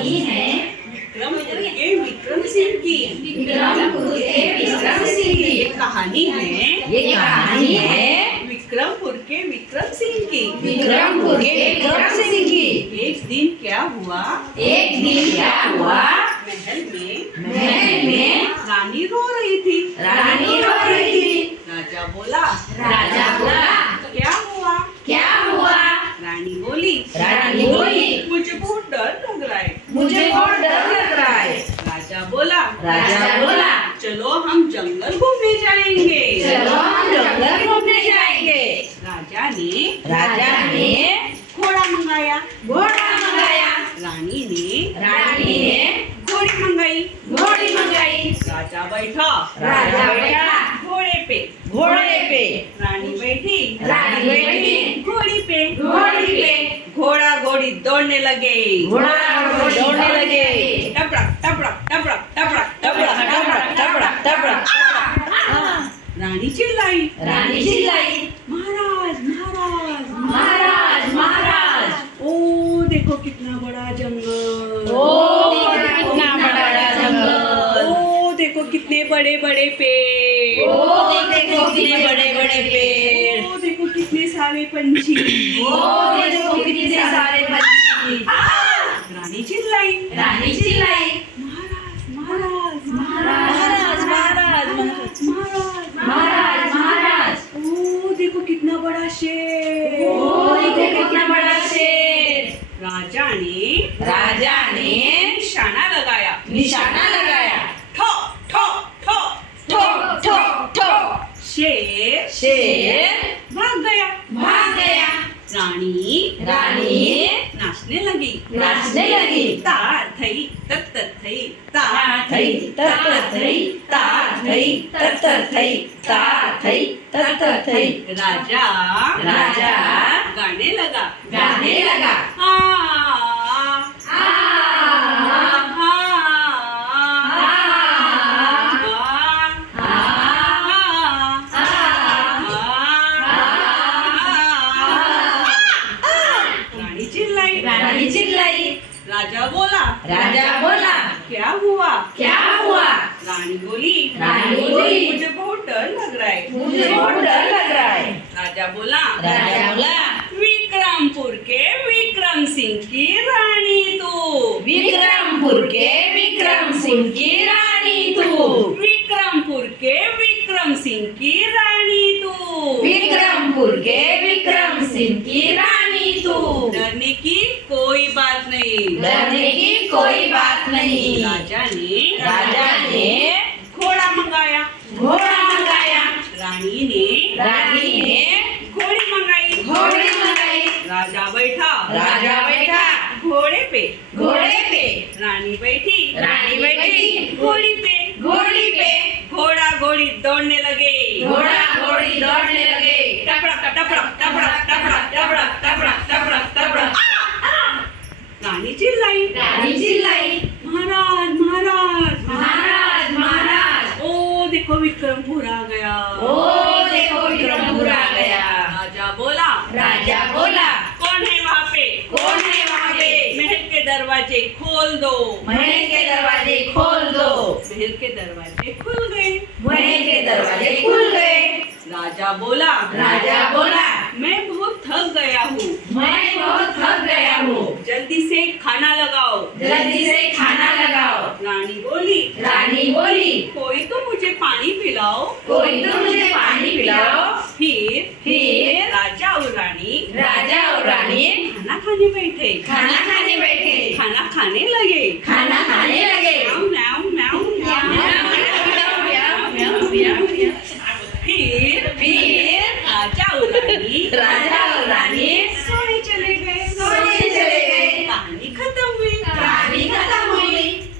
कहानी है विक्रमपुर के विक्रम सिंह की। विक्रमपुर के विक्रम सिंह की। ये कहानी है विक्रमपुर के विक्रम सिंह की। विक्रमपुर के विक्रम सिंह की। एक दिन क्या हुआ? महल में रानी रो रही थी। राजा बोला क्या हुआ? रानी बोली मुझे बहुत डर लग रहा है। राजा बोला चलो हम जंगल घूमने जाएंगे। राजा ने घोड़ा मंगाया। रानी ने घोड़ी मंगाई। राजा बैठा घोड़े पे। रानी बैठी घोड़ी पे। घोड़ा घोड़ी दौड़ने लगे। रानी चिल्लाई महाराज ओ देखो कितना बड़ा जंगल। ओ देखो कितने बड़े बड़े पेड़। ओ देखो कितने सारे पंछी। रानी चिल्लाई महाराज ओ देखो कितना बड़ा शेर। राजा ने निशाना लगाया। ठो ठो ठो। शेर भाग गया। रानी नाचने लगी। तार थई तत थई तार थई तत थई। राजा गाने लगा। रानी चिल्लाई। राजा बोला क्या हुआ? रानी बोली मुझे बहुत डर लग रहा है। राजा बोला विक्रमपुर के विक्रम सिंह की रानी तू। विक्रमपुर के विक्रम सिंह की रानी तू। विक्रमपुर के विक्रम सिंह की रानी तू। विक्रमपुर के विक्रम सिंह की रानी तू। डरने की कोई बात नहीं। राजा ने घोड़ा मंगाया। रानी ने घोड़ी मंगाई। राजा बैठा घोड़े पे। रानी बैठी घोड़ी पे। घोड़ा घोड़ी दौड़ने लगे। रानी चिल्लाई महाराज ओ देखो विक्रमपुर आ गया। राजा बोला कौन है वहाँ पे? महल के दरवाजे खोल दो। महल के दरवाजे खुल गए। राजा बोला मैं बहुत थक गया हूँ। जल्दी से खाना लगाओ। रानी बोली कोई तो मुझे पानी पिलाओ। फिर राजा और रानी खाना खाने बैठे। खाना खाने लगे।